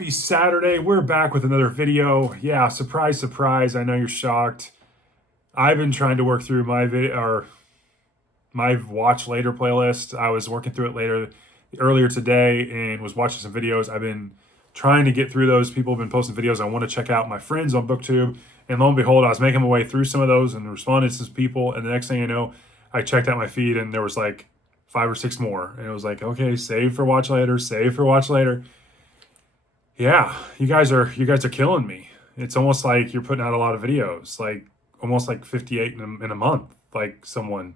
Happy Saturday. We're back with another video. Yeah, surprise, surprise. I know you're shocked. I've been trying to work through my video or my watch later playlist. I was working through it earlier today and was watching some videos. I've been trying to get through those. People have been posting videos I want to check out. My friends on BookTube. And lo and behold, I was making my way through some of those and responded to some people. And the next thing I know, I checked out my feed and there was like 5 or 6 more. And it was like, okay, save for watch later, save for watch later. Yeah, you guys are killing me. It's almost like you're putting out a lot of videos, like almost like 58 in a month, like someone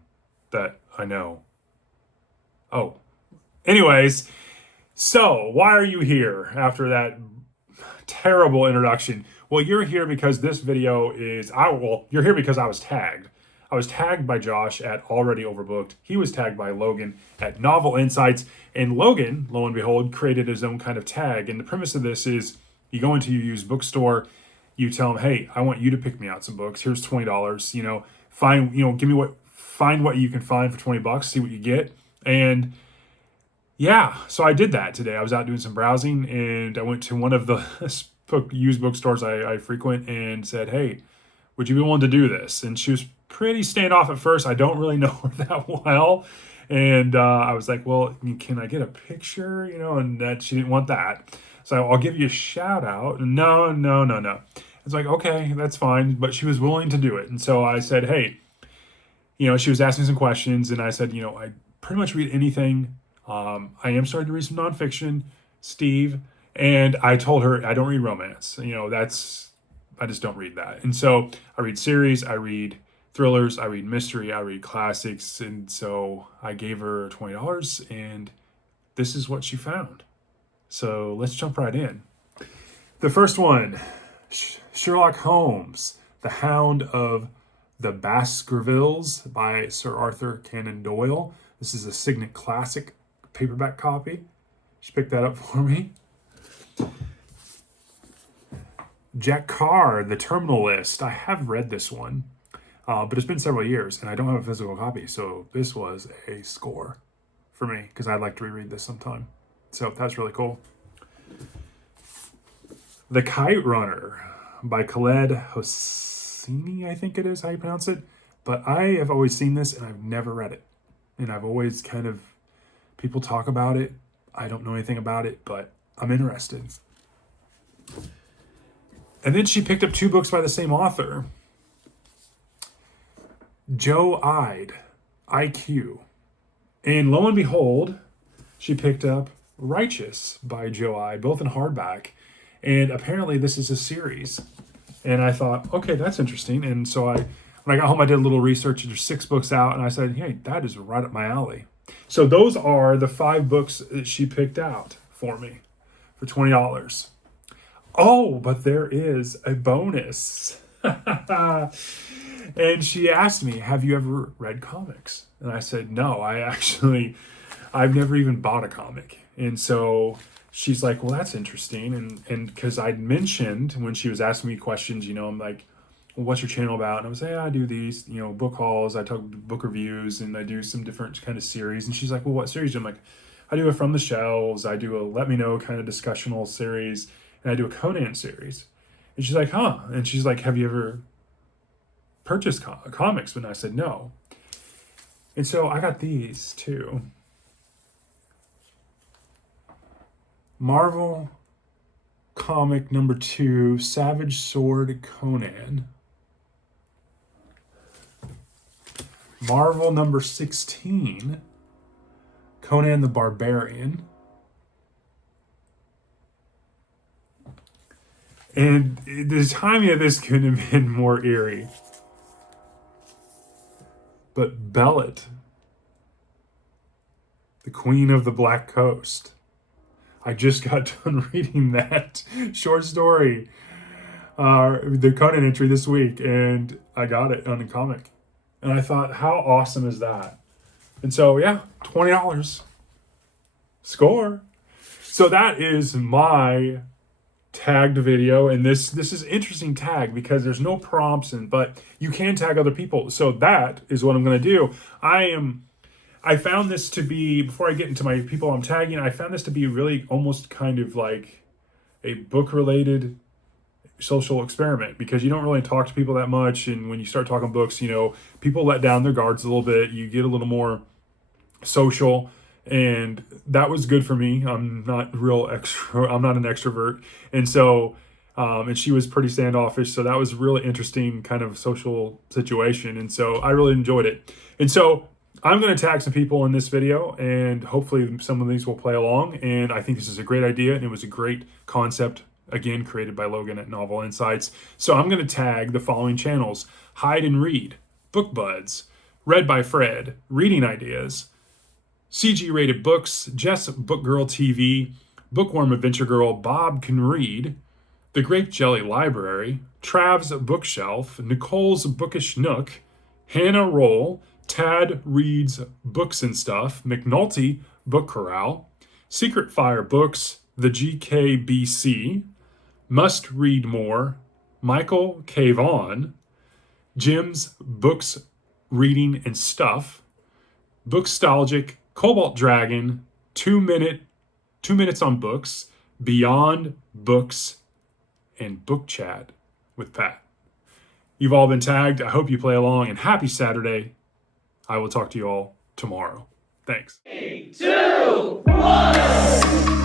that I know. Oh, anyways, so why are you here after that terrible introduction? Well, you're here because this video is, you're here because I was tagged. I was tagged by Josh at Already Overbooked. He was tagged by Logan at Novel Insights. And Logan, lo and behold, created his own kind of tag. And the premise of this is you go into your used bookstore, you tell them, hey, I want you to pick me out some books. Here's $20. Find what you can find for $20, see what you get. And yeah, so I did that today. I was out doing some browsing and I went to one of the used bookstores I frequent and said, hey, would you be willing to do this? And she was pretty standoff at first. I don't really know her that well. And I was like, well, can I get a picture? And that she didn't want that. So I'll give you a shout out. No. It's like, okay, that's fine. But she was willing to do it. And so I said, hey, she was asking some questions. And I said, I pretty much read anything. I am starting to read some nonfiction, Steve. And I told her I don't read romance. I just don't read that. And so I read series, I read thrillers, I read mystery, I read classics. And so I gave her $20 and this is what she found. So let's jump right in. The first one, Sherlock Holmes, The Hound of the Baskervilles by Sir Arthur Conan Doyle. This is a Signet Classic paperback copy. She picked that up for me. Jack Carr, The Terminal List. I have read this one, but it's been several years, and I don't have a physical copy, so this was a score for me, because I'd like to reread this sometime. So that's really cool. The Kite Runner by Khaled Hosseini, I think it is how you pronounce it. But I have always seen this, and I've never read it. And I've always people talk about it. I don't know anything about it, but I'm interested. And then she picked up 2 books by the same author. Joe Ide, IQ. And lo and behold, she picked up Righteous by Joe Ide, both in hardback. And apparently this is a series. And I thought, okay, that's interesting. And so when I got home, I did a little research. There's 6 books out. And I said, hey, that is right up my alley. So those are the 5 books that she picked out for me for $20. Oh, but there is a bonus. And she asked me, have you ever read comics? And I said, no, I've never even bought a comic. And so she's like, well, that's interesting. And because I'd mentioned when she was asking me questions, I'm like, well, what's your channel about? And I was like, I do these, book hauls. I talk book reviews and I do some different kind of series. And she's like, well, what series? I'm like, I do a From the Shelves. I do a Let Me Know kind of discussional series. And I do a Conan series. And she's like, huh? And she's like, have you ever purchased comics? And I said, no. And so I got these too. Marvel comic number 2, Savage Sword Conan. Marvel number 16, Conan the Barbarian. And the timing of this couldn't have been more eerie. But Bellet, the Queen of the Black Coast. I just got done reading that short story, the Conan entry this week, and I got it on a comic. And I thought, how awesome is that? And so, yeah, $20. Score. So that is my tagged video, and this is interesting tag because there's no prompts but you can tag other people. So that is what I'm going to do. I found this to be, before I get into my people I'm tagging, I found this to be really almost kind of like a book-related social experiment, because you don't really talk to people that much, and when you start talking books, people let down their guards a little bit. You get a little more social, and that was good for me. I'm not an extrovert, and so and she was pretty standoffish, so that was a really interesting kind of social situation, and so I really enjoyed it. And so I'm going to tag some people in this video, and hopefully some of these will play along. And I think this is a great idea, and it was a great concept, again, created by Logan at Novel Insights. So I'm going to tag the following channels: Hide and Read, Book Buds, Read by Fred, Reading Ideas, CG Rated Books, Jess Book Girl TV, Bookworm Adventure Girl, Bob Can Read, The Grape Jelly Library, Trav's Bookshelf, Nicole's Bookish Nook, Hannah Roll, Tad Reads Books and Stuff, McNulty Book Corral, Secret Fire Books, The GKBC, Must Read More, Michael K. Vaughn, Jim's Books, Reading and Stuff, Bookstalgic, Cobalt Dragon, 2 minutes on books, Beyond Books, and Book Chat with Pat. You've all been tagged. I hope you play along, and happy Saturday. I will talk to you all tomorrow. Thanks. 3, 2, 1.